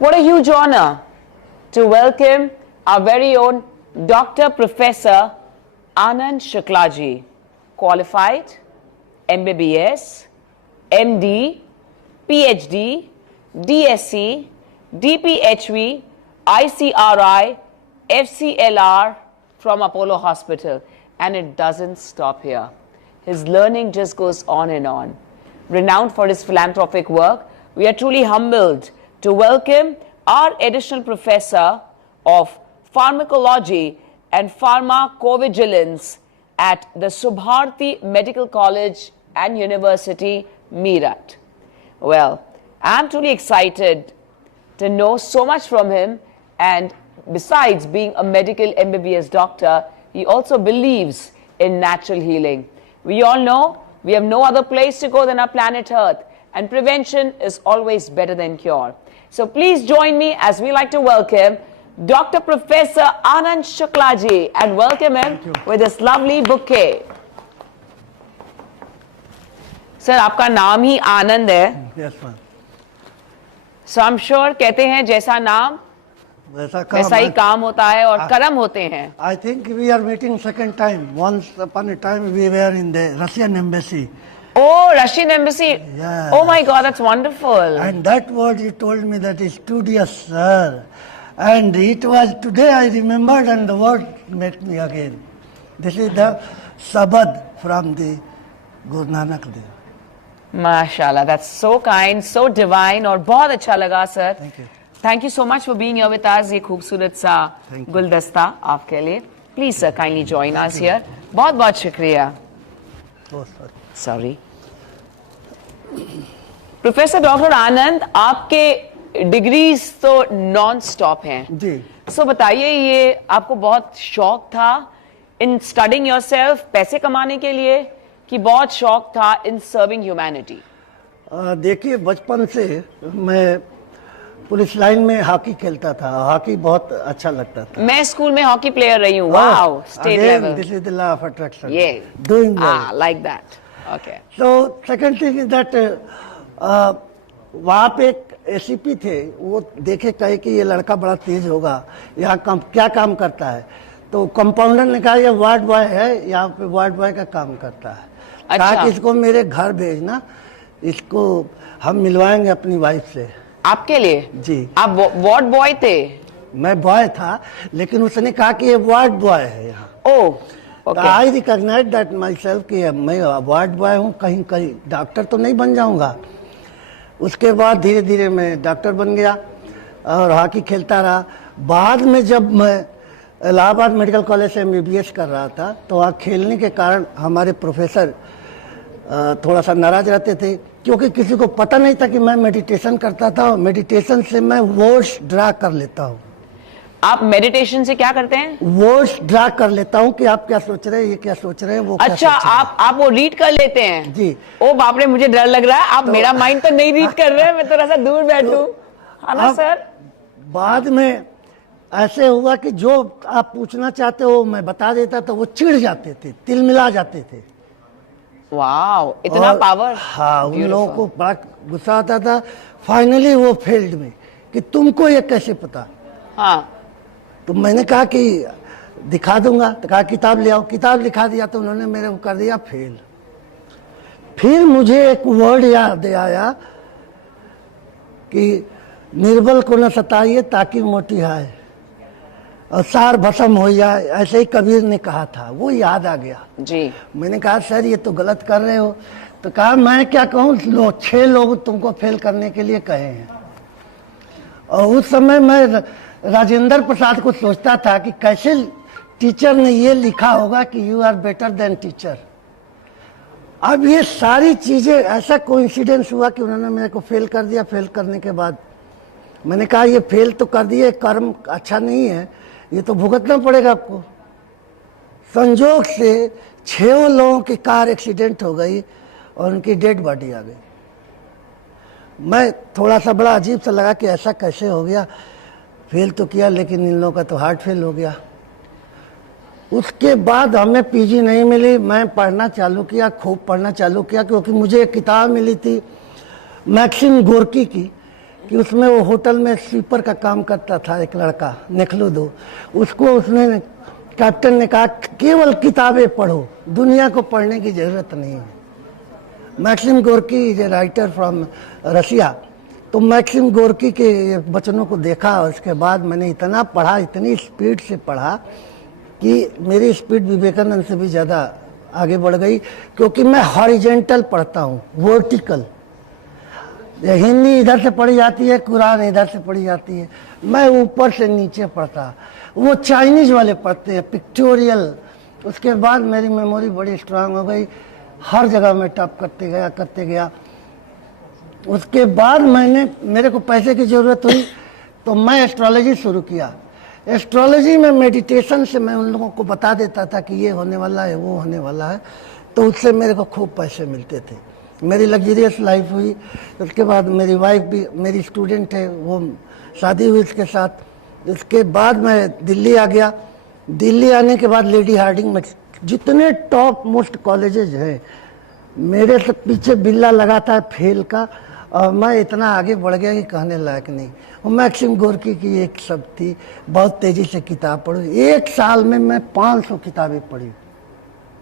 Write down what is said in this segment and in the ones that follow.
What a huge honor to welcome our very own Dr. Professor Anand Shuklaji, qualified MBBS, MD, PhD, DSc, DPHV, ICRI, FCLR from Apollo Hospital. And it doesn't stop here. His learning just goes on and on. Renowned for his philanthropic work, we are truly humbled to welcome our additional professor of pharmacology and pharmacovigilance at the Subharti Medical College and University, Meerut. Well, I'm truly excited to know so much from him, and besides being a medical MBBS doctor, he also believes in natural healing. We all know we have no other place to go than our planet Earth, and prevention is always better than cure. So please join me as we like to welcome Dr. Professor Anand Shuklaji and welcome him with this lovely bouquet. Sir, आपका नाम ही आनंद है. Yes, ma'am. So I'm sure कहते हैं जैसा नाम वैसा ही काम होता है और कर्म होते हैं. I think we are meeting second time. Once upon a time we were in the Russian embassy. Oh, Russian embassy. Yeah. Oh my God, that's wonderful. And that word you told me that is studious, sir. And it was today I remembered and the word met me again. This is the Sabad from the Guru Nanak Dev. Mashallah, that's so kind, so divine और बहुत अच्छा लगा sir. Thank you. Thank you so much for being here with us. ये खूबसूरत सा गुलदस्ता आपके लिए. Please sir, kindly join us here. बहुत बहुत शुक्रिया. Oh, Sorry. Professor Dr. Anand, आपके डिग्रीज तो नॉन स्टॉप हैं. जी. So बताइए, ये आपको बहुत शौक था इन स्टडिंग योरसेल्फ, पैसे कमाने के लिए, कि बहुत शौक था इन सर्विंग ह्यूमैनिटी? देखिए, बचपन से मैं पुलिस लाइन में हॉकी खेलता था. हॉकी बहुत अच्छा लगता था. मैं स्कूल में हॉकी प्लेयर रही हूँ. Wow, state level. This is the law of attraction. Yeah. Doing well. Like that. Okay. So second thing is that वहाँ पे एक एसीपी थे, वो देखे कहे कि ये लड़का बड़ा तेज होगा, यहाँ क्या काम करता है. तो कंपाउंडर ने कहा ये वार्ड बॉय है, यहाँ पे वार्ड बॉय का काम करता है. अच्छा. कहा कि इसको मेरे घर भेजना, इसको हम मिलवाएंगे अपनी वाइफ से. आपके लिए? जी. आप वार्ड बॉय थे? मैं बॉय था, लेकिन उसने कहा कि ये वार्ड बॉय है यहाँ. Oh, okay. I recognise that myself कि मैं वार्ड बॉय हूँ, कहीं कहीं डॉक्टर तो नहीं बन जाऊँगा. उसके बाद धीरे धीरे मैं डॉक्टर बन गया और हॉकी खेलता रहा. बाद में जब मैं इलाहाबाद मेडिकल कॉलेज से MBBS कर रहा था, तो वहाँ खेलने के कारण हमारे प्रोफेसर थोड़ा सा नाराज रहते थे, क्योंकि किसी को पता नहीं था कि मैं मेडिटेशन करता था. और मेडिटेशन से मैं वर्ड्स ड्रा कर लेता हूँ. आप मेडिटेशन से क्या करते हैं? वर्ड्स ड्रा कर लेता हूँ कि आप क्या सोच रहे हैं, ये क्या सोच रहे हैं, वो अच्छा, क्या सोच रहे हैं. आप वो रीड कर लेते हैं? जी. ओ बाप रे, मुझे डर लग रहा है. आप मेरा माइंड तो नहीं रीड कर रहे हैं, मैं थोड़ा सा दूर बैठूं. है ना सर? बाद में ऐसे हुआ कि जो आप पूछना चाहते हो मैं बता देता, तो वो चिढ़ जाते थे, तिलमिला जाते थे. वाओ, इतना पावर. हाँ, उन लोगों को बड़ा गुस्सा आता था. फाइनली वो फील्ड में कि तुमको ये कैसे पता. हाँ. तो मैंने कहा कि दिखा दूंगा. तो कहा किताब ले आओ. किताब दिखा दिया तो उन्होंने मेरे को कर दिया फेल. फिर मुझे एक वर्ड याद आया कि निर्बल को न सताइए ताकि मोटी आए और सार भस्म हो जाए, ऐसे ही कबीर ने कहा था. वो याद आ गया जी. मैंने कहा सर ये तो गलत कर रहे हो. तो कहा मैं क्या कहूँ, 6 लोग तुमको फेल करने के लिए कहे हैं. और उस समय मैं राजेंद्र प्रसाद को सोचता था कि कैसे टीचर ने ये लिखा होगा कि you are better than teacher. अब ये सारी चीजें, ऐसा कोइंसिडेंस हुआ कि उन्होंने मेरे को फेल कर दिया. फेल करने के बाद मैंने कहा ये फेल तो कर दिए, कर्म अच्छा नहीं है, ये तो भुगतना पड़ेगा आपको. संजोग से 6 लोगों की कार एक्सीडेंट हो गई और उनकी डेड बॉडी आ गई. मैं थोड़ा सा बड़ा अजीब सा लगा कि ऐसा कैसे हो गया. फेल तो किया, लेकिन इन लोगों का तो हार्ट फेल हो गया. उसके बाद हमें पीजी नहीं मिली. मैं पढ़ना चालू किया, खूब पढ़ना चालू किया, क्योंकि मुझे एक किताब मिली थी मैक्सिम गोर्की की कि उसमें वो होटल में स्वीपर का काम करता था एक लड़का नेखलुदो, उसको उसने कैप्टन ने कहा केवल किताबें पढ़ो, दुनिया को पढ़ने की जरूरत नहीं है। Maxim Gorky is a writer from Russia. तो मैक्सिम गोर्की के वचनों को देखा और उसके बाद मैंने इतना पढ़ा, इतनी स्पीड से पढ़ा कि मेरी स्पीड विवेकानंद से भी ज़्यादा आगे बढ़ गई, क्योंकि मैं हॉरिजेंटल पढ़ता हूँ, वर्टिकल। हिंदी इधर से पढ़ी जाती है, कुरान इधर से पढ़ी जाती है, मैं ऊपर से नीचे पढ़ता। वो चाइनीज़ वाले पढ़ते हैं पिक्टोरियल। उसके बाद मेरी मेमोरी बड़ी स्ट्रांग हो गई, हर जगह मैं टॉप करते गया। उसके बाद मेरे को पैसे की ज़रूरत हुई तो मैं एस्ट्रोलॉजी शुरू किया। एस्ट्रोलॉजी में मेडिटेशन से मैं उन लोगों को बता देता था कि ये होने वाला है, वो होने वाला है, तो उससे मेरे को खूब पैसे मिलते थे। मेरी लग्जरियस लाइफ हुई। उसके बाद मेरी वाइफ भी मेरी स्टूडेंट है, वो शादी हुई उसके साथ। उसके बाद मैं दिल्ली आ गया। दिल्ली आने के बाद लेडी हार्डिंग में जितने टॉप मोस्ट कॉलेजेज हैं, मेरे से पीछे बिल्ला लगाता है फेल का, और मैं इतना आगे बढ़ गया कि कहने लायक नहीं। वो मैक्सिम गोर्की की एक शब्द थी, बहुत तेज़ी से किताब पढ़ो। एक साल में मैं 500 किताबें पढ़ी,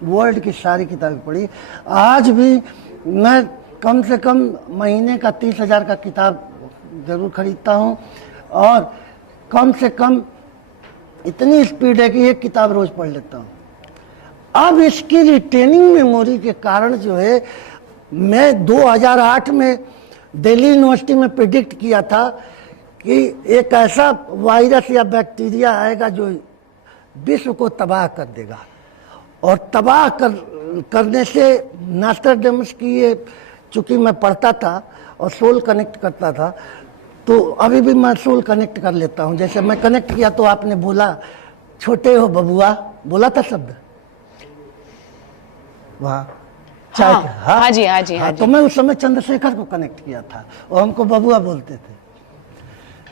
वर्ल्ड की सारी किताबें पढ़ी। आज भी मैं कम से कम महीने का 30,000 का किताब ज़रूर खरीदता हूँ, और कम से कम इतनी स्पीड है कि एक किताब रोज़ पढ़ लेता हूँ। अब इसकी रिटेनिंग मेमोरी के कारण जो है, मैं 2008 में दिल्ली यूनिवर्सिटी में प्रिडिक्ट किया था कि एक ऐसा वायरस या बैक्टीरिया आएगा जो विश्व को तबाह कर देगा, और तबाह करने से नॉस्ट्राडेमस की ये, चूँकि मैं पढ़ता था और सोल कनेक्ट करता था, तो अभी भी मैं सोल कनेक्ट कर लेता हूँ। जैसे मैं कनेक्ट किया तो आपने बोला छोटे हो बबुआ, बोला था शब्द वहाँ चाय हाँ, का। हाँ जी, हाँ जी, हाँ तो मैं उस समय चंद्रशेखर को कनेक्ट किया था, और हमको बबुआ बोलते थे।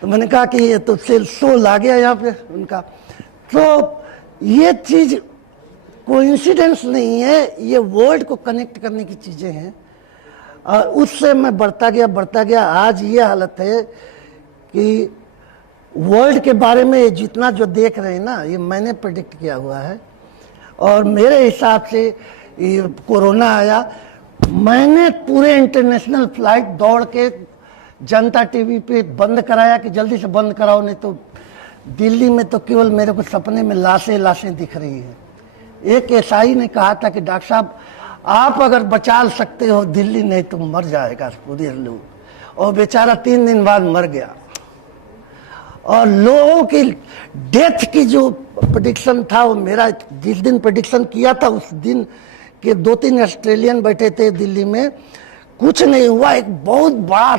तो मैंने कहा कि ये तो सोल आ गया यहाँ पे उनका। तो ये चीज कोइंसिडेंस नहीं है, ये वर्ल्ड को कनेक्ट करने की चीजें हैं। और उससे मैं बढ़ता गया। आज ये हालत है कि वर्ल्ड के बारे में जितना जो देख रहे हैं ना, ये मैंने प्रेडिक्ट किया हुआ है। और मेरे हिसाब से ये कोरोना आया, मैंने पूरे इंटरनेशनल फ्लाइट दौड़ के जनता टीवी पे बंद कराया कि जल्दी से बंद कराओ, नहीं तो दिल्ली में तो केवल मेरे को सपने में लाशें दिख रही हैं। एक एसआई ने कहा था कि डॉक्टर साहब आप अगर बचा सकते हो दिल्ली, नहीं तो मर जाएगा पूरे लोग, और बेचारा 3 दिन बाद मर गया। और लोगों की डेथ की जो प्रेडिक्शन था, वो मेरा जिस दिन प्रेडिक्शन किया था उस दिन के 2-3 ऑस्ट्रेलियन बैठे थे दिल्ली में, कुछ नहीं हुआ। एक बहुत बड़ा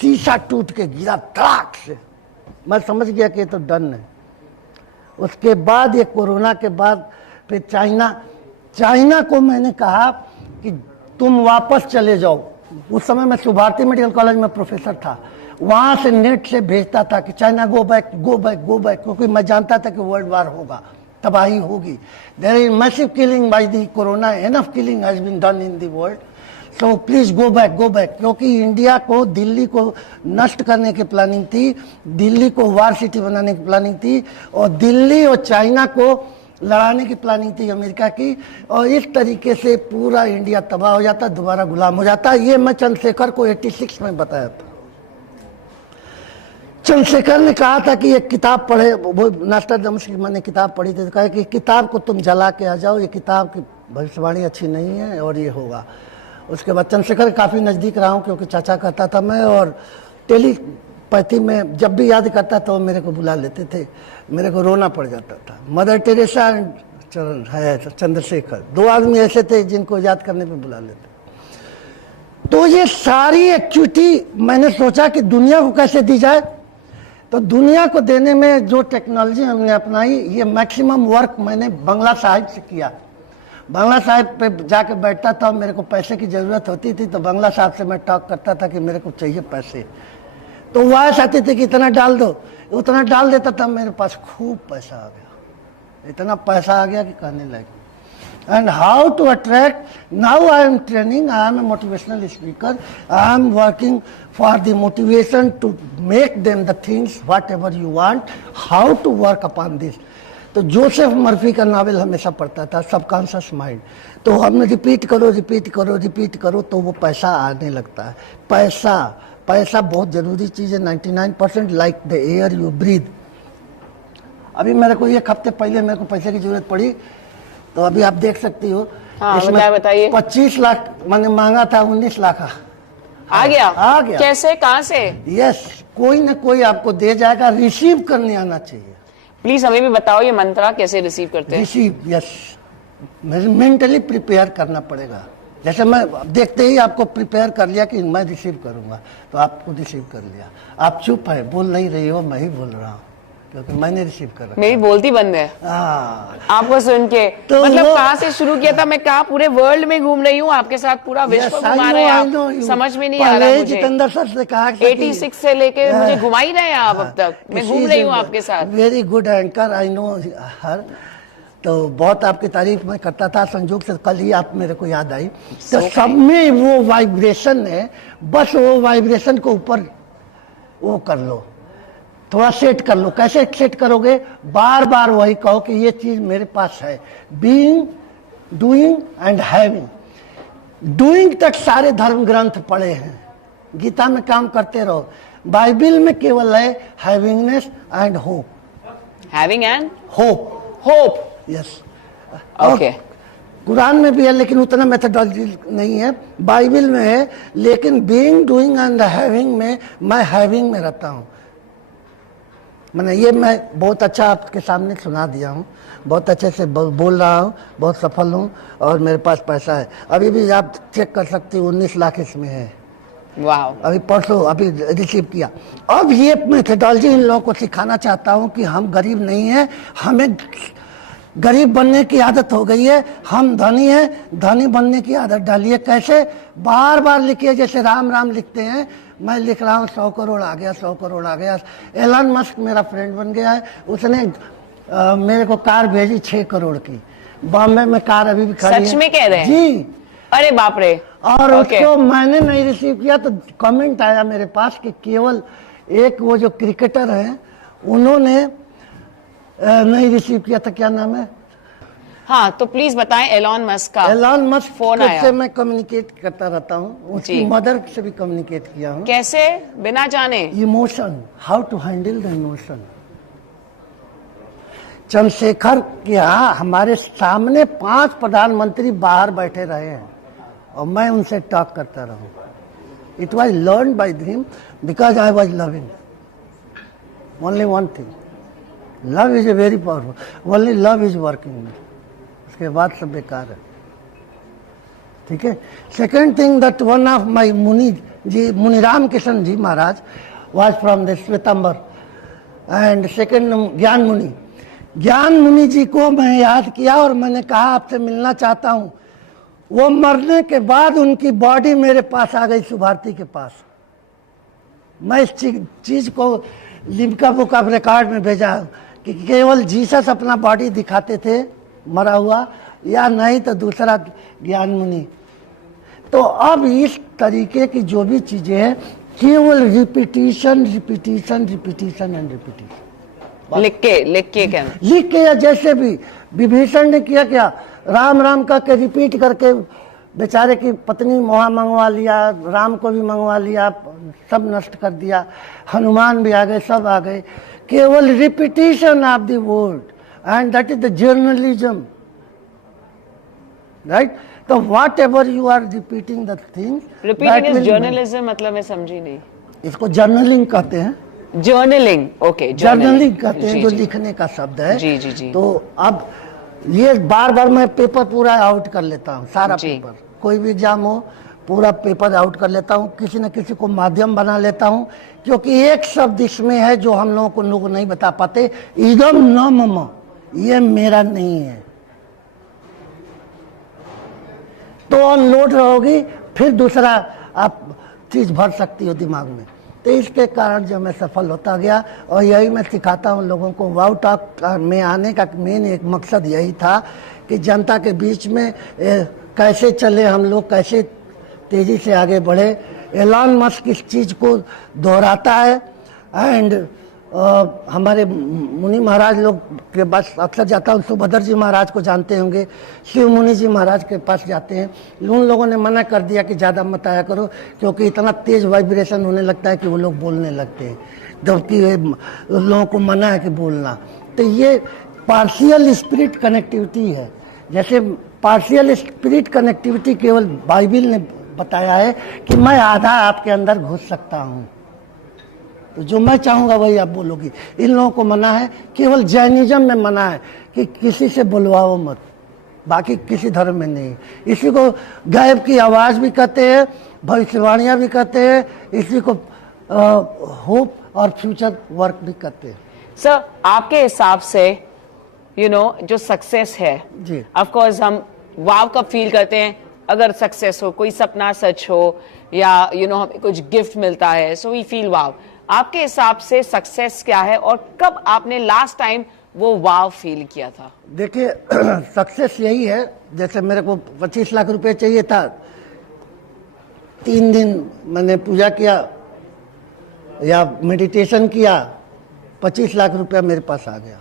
शीशा टूट के गिरा धड़ाक से, मैं समझ गया कि ये तो डन है। उसके बाद ये कोरोना के बाद फिर चाइना को मैंने कहा कि तुम वापस चले जाओ। उस समय मैं सुभारती मेडिकल कॉलेज में प्रोफेसर था, वहाँ से नेट से भेजता था कि चाइना गो बैक, क्योंकि मैं जानता था कि वर्ल्ड वार होगा, तबाही होगी। There is massive killing by the corona, enough killing has been done in the world, so please go back. क्योंकि इंडिया को दिल्ली को नष्ट करने की प्लानिंग थी, दिल्ली को वार सिटी बनाने की प्लानिंग थी, और दिल्ली और चाइना को लड़ाने की प्लानिंग थी अमेरिका की, और इस तरीके से पूरा इंडिया तबाह हो जाता, दोबारा गुलाम हो जाता। ये मैं चंद्रशेखर को 86 में बताया था। चंद्रशेखर ने कहा था कि एक किताब पढ़े, वो नॉस्ट्राडेमस की मैंने किताब पढ़ी थी, तो कहा कि किताब को तुम जला के आ जाओ, ये किताब की भविष्यवाणी अच्छी नहीं है और ये होगा। उसके बाद चंद्रशेखर काफ़ी नज़दीक रहा हूँ, क्योंकि चाचा कहता था मैं, और टेलीपैथी में जब भी याद करता था वो मेरे को बुला लेते थे, मेरे को रोना पड़ जाता था। मदर टेरेसा है चंद्रशेखर, 2 आदमी ऐसे थे जिनको याद करने पे बुला लेते। तो ये सारी एक्टिविटी मैंने सोचा कि दुनिया को कैसे दी जाए। तो दुनिया को देने में जो टेक्नोलॉजी हमने अपनाई, ये मैक्सिमम वर्क मैंने बंगला साहिब से किया। बंगला साहिब पे जाके बैठता था, मेरे को पैसे की ज़रूरत होती थी तो बंगला साहब से मैं टॉक करता था कि मेरे को चाहिए पैसे, तो वो आए आते थे कि इतना डाल दो, उतना डाल देता था, मेरे पास खूब पैसा आ गया, इतना पैसा आ गया कि कहने लगे। And how to attract, now I am training, I am a motivational speaker, I am working for the motivation to make them the things whatever you want, how to work upon this. तो Joseph Murphy का novel हमेशा पढ़ता था, subconscious mind. तो हम repeat करो repeat करो repeat करो तो वो पैसा आने लगता है। पैसा पैसा बहुत जरूरी चीज़ है। 99% like the air you breathe. अभी मेरे को एक हफ्ते पहले मेरे को पैसे की जरूरत पड़ी, तो अभी आप देख सकती हो। हाँ, बताइए। 25 लाख मैंने मांगा था, 19 लाख आ गया। आ गया। कैसे, कहाँ से? यस, कोई ना कोई आपको दे जाएगा, रिसीव करने आना चाहिए। प्लीज हमें भी बताओ ये मंत्रा कैसे रिसीव करते हैं? रिसीव, यस, मेंटली प्रिपेयर करना पड़ेगा। जैसे मैं देखते ही आपको प्रिपेयर कर लिया कि मैं रिसीव करूंगा, तो आपको रिसीव कर लिया। आप चुप है, बोल नहीं रही हो, मैं ही बोल रहा हूँ क्योंकि मैंने रिसीव कर रखा। मेरी बोलती बंद है आपको सुन के। तो मतलब कहाँ से शुरू किया था, मैं कहाँ पूरे वर्ल्ड में घूम रही हूँ आपके साथ, पूरा विश्व घुमा रहे हैं आप। समझ में नहीं आ रहा मुझे। जितेंद्र सर से कहा 86 से लेके मुझे घुमा ही रहे हैं आप अब तक। मैं घूम रही हूँ आपके साथ। Very good anchor, I know her. तो बहुत आपकी तारीफ मैं करता था, संजोग से कल ही आप मेरे को याद आई। तो सब में वो वाइब्रेशन है, बस वो वाइब्रेशन को ऊपर वो कर लो, थोड़ा सेट कर लो। कैसे सेट करोगे? बार बार वही कहो कि ये चीज मेरे पास है। Being, doing and having. Doing तक सारे धर्म ग्रंथ पढ़े हैं, गीता में काम करते रहो। बाइबल में केवल है happiness and hope. Having and hope, hope, yes, okay. Quran में भी है लेकिन उतना मेथोडोलॉजी नहीं है। बाइबल में है, लेकिन बीइंग, डूइंग एंड हैविंग में मैं हैविंग में रहता हूँ। मैंने ये मैं बहुत अच्छा आपके सामने सुना दिया हूँ, बहुत अच्छे से बोल रहा हूँ, बहुत सफल हूँ और मेरे पास पैसा है। अभी भी आप चेक कर सकते हो, 19 लाख इसमें है। वाह। अभी परसों अभी रिसीव किया। अब ये मेथोडोलॉजी इन लोगों को सिखाना चाहता हूँ कि हम गरीब नहीं हैं, हमें गरीब बनने की आदत हो गई है। हम धनी हैं, धनी बनने की आदत डालिए। कैसे? बार बार लिखिए, जैसे राम राम लिखते हैं। मैं लिख रहा हूँ 100 करोड़ आ गया, 100 करोड़ आ गया। एलन मस्क मेरा फ्रेंड बन गया है, उसने मेरे को कार भेजी 6 करोड़ की। बॉम्बे में कार अभी भी खड़ी है। सच में कह रहे हैं? जी। अरे बाप रे। और उसको मैंने नहीं रिसीव किया तो कमेंट आया मेरे पास कि केवल एक वो जो क्रिकेटर हैं उन्होंने नहीं रिसीव किया था। क्या नाम है? हाँ, तो प्लीज बताएं एलॉन मस्क का। एलॉन मस्क फोन आया। से मैं कम्युनिकेट करता रहता हूँ, उसकी मदर से भी कम्युनिकेट किया हूँ। कैसे? बिना जाने। Emotion, how to handle the emotion. Chandrashekhar के यहाँ हमारे सामने 5 प्रधानमंत्री बाहर बैठे रहे हैं और मैं उनसे टॉक करता रहा। It was learn by him because I was loving only one thing. Love is a very powerful, only love is working. उसके बाद सब बेकार है। ठीक है। Second thing that one of my Muni ji, Muni Ram Kishan ji Maharaj was from the Shvetambar and second Gyan Muni. ज्ञान मुनि जी को मैं याद किया और मैंने कहा आपसे मिलना चाहता हूँ। वो मरने के बाद उनकी बॉडी मेरे पास आ गई, सुभारती के पास। मैं इस चीज को लिम्का बुक ऑफ रिकॉर्ड में भेजा कि केवल जीसस अपना बॉडी दिखाते थे मरा हुआ, या नहीं तो दूसरा ज्ञान मुनि। तो अब इस तरीके की जो भी चीजें हैं, केवल repetition repetition repetition and repetition. लिख के क्या? लिख के, या जैसे भी विभीषण ने किया, क्या राम राम करके रिपीट करके बेचारे की पत्नी वहाँ मंगवा लिया, राम को भी मंगवा लिया, सब नष्ट कर दिया। हनुमान भी आ गए, सब आ गए। केवल repetition of the word and that is the journalism, right? तो whatever you are repeating the things, repeating is journalism. मतलब मैं समझी नहीं। इसको जर्नलिंग कहते हैं। Journaling, okay. जर्नलिंग कहते हैं, जो लिखने का शब्द है। जी जी जी। तो अब ये बार बार मैं पेपर पूरा आउट कर लेता हूँ, सारा पेपर, कोई भी एग्जाम हो पूरा पेपर आउट कर लेता हूँ। किसी न किसी को माध्यम बना लेता हूँ, क्योंकि एक शब्द इसमें है जो हम लोगों को नहीं बता पाते। इदम न मम, ये मेरा नहीं है। तो अनलोड रहोगी, फिर दूसरा आप चीज भर सकती हो दिमाग में। तो इसके कारण जो मैं सफल होता गया, और यही मैं सिखाता हूँ लोगों को। वाव टॉक में आने का मेन एक मकसद यही था कि जनता के बीच में कैसे चले हम लोग, कैसे तेजी से आगे बढ़े, एलन मस्क इस चीज को दोहराता है। एंड हमारे मुनि महाराज लोग के पास अक्सर जाता हूँ, सुभद्र जी महाराज को जानते होंगे, शिव मुनि जी महाराज के पास जाते हैं। उन लोगों ने मना कर दिया कि ज़्यादा मत आया करो, क्योंकि इतना तेज वाइब्रेशन होने लगता है कि वो लोग बोलने लगते हैं, जबकि उन लोगों को मना है कि बोलना। तो ये पार्शियल स्पिरिट कनेक्टिविटी है। जैसे पार्शियल स्पिरिट कनेक्टिविटी केवल बाइबल ने बताया है कि मैं आधा आपके अंदर घुस सकता हूँ, तो जो मैं चाहूँगा वही आप बोलोगी। इन लोगों को मना है, केवल जैनिज्म में मना है कि किसी से बुलवाओ मत, बाकी किसी धर्म में नहीं। इसी को गायब की आवाज़ भी कहते हैं, भविष्यवाणियाँ भी कहते हैं, इसी को होप और फ्यूचर वर्क भी कहते हैं। सर, आपके हिसाब से जो सक्सेस है, जी, ऑफ कोर्स हम वाव कब फील करते हैं? अगर सक्सेस हो, कोई सपना सच हो, या हमें कुछ गिफ्ट मिलता है, सो वी फील वाव। आपके हिसाब से सक्सेस क्या है, और कब आपने लास्ट टाइम वो वाव फील किया था? देखिए सक्सेस यही है, जैसे मेरे को 25 लाख रुपए चाहिए था, 3 दिन मैंने पूजा किया या मेडिटेशन किया, 25 लाख रुपया मेरे पास आ गया।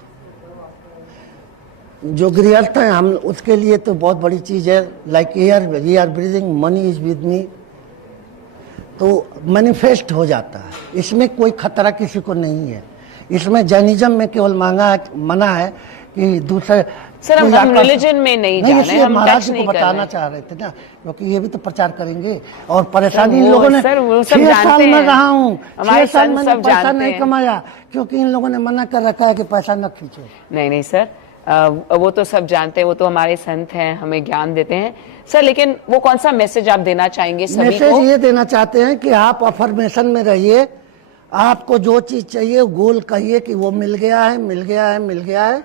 जो गृहस्थ हैं हम, उसके लिए तो बहुत बड़ी चीज़ है। Like air we are breathing, money is with me, तो मैनिफेस्ट हो जाता है। इसमें कोई खतरा किसी को नहीं है। इसमें जैनिज्म में केवल मना है कि दूसरे। सर, हम रिलीजन में नहीं जा रहे हैं, हम महाराज टच जी नहीं को कर बताना रहे चाह रहे थे ना, क्योंकि ये भी तो प्रचार करेंगे। और परेशानी इन वो लोगों ने, सर, वो सब 6 जानते साल में हैं। रहा हूँ, 6 हमारे साल संत मैंने सब पैसा जानते नहीं हैं। कमाया, क्योंकि इन लोगों ने मना कर रखा है कि पैसा न खींचो। नहीं सर, वो तो सब जानते हैं, वो तो हमारे संत हैं, हमें ज्ञान देते हैं सर। लेकिन वो कौन सा मैसेज आप देना चाहेंगे सभी को? मैसेज ये देना चाहते हैं कि आप अफर्मेशन में रहिए। आपको जो चीज चाहिए गोल कहिए कि वो मिल गया है, मिल गया है, मिल गया है,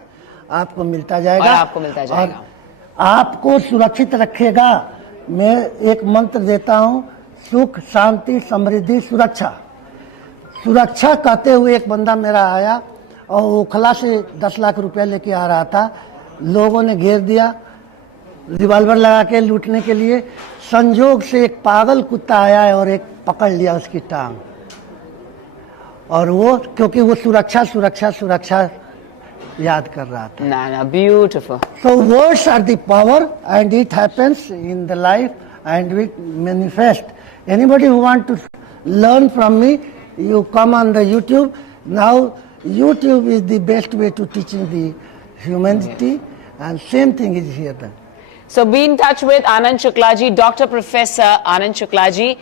आपको मिलता जाएगा, और आपको मिलता जाएगा, और आपको सुरक्षित रखेगा। मैं एक मंत्र देता हूँ, सुख, शांति, समृद्धि, सुरक्षा। सुरक्षा कहते हुए एक बंदा मेरा आया और ओखला से 10 लाख रुपया लेके आ रहा था। लोगों ने घेर दिया, रिवॉल्वर लगा के लूटने के लिए। संजोग से एक पागल कुत्ता आया है और एक पकड़ लिया उसकी टांग, और वो क्योंकि वो सुरक्षा सुरक्षा सुरक्षा याद कर रहा था। ना beautiful. So words are the power and it happens in the life and we manifest. Anybody who want to learn from me, you come on the YouTube. Now YouTube is the best way to teaching the humanity, and same thing is here then. So be in touch with Anand Shukla ji, doctor professor Anand Shukla ji.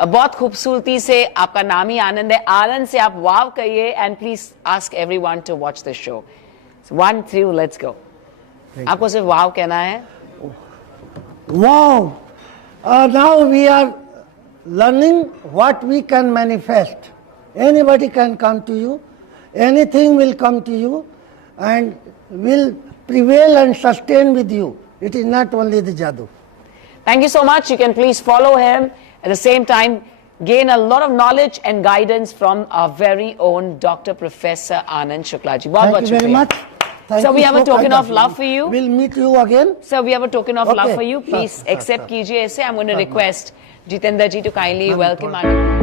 बहुत खूबसूरती से आपका नाम ही आनंद है, आनंद से आप wow कहिए, and please ask everyone to watch the show. 1, 2, let's go. आपको सिर्फ वाव कहना है। Wow! Now we are learning what we can manifest. Anybody can come to you, anything will come to you and will prevail and sustain with you. It is not only the jadoo. Thank you so much. You can please follow him. At the same time, gain a lot of knowledge and guidance from our very own Dr. Professor Anand Shukla ji. Thank you very much. Thank So you we have a so token kind of love for you. We'll meet you again. Sir, we have a token of love Okay. for you. Please Sir, accept sir. कीजिए इसे. I'm going to request Jitendra ji to kindly welcome Anand.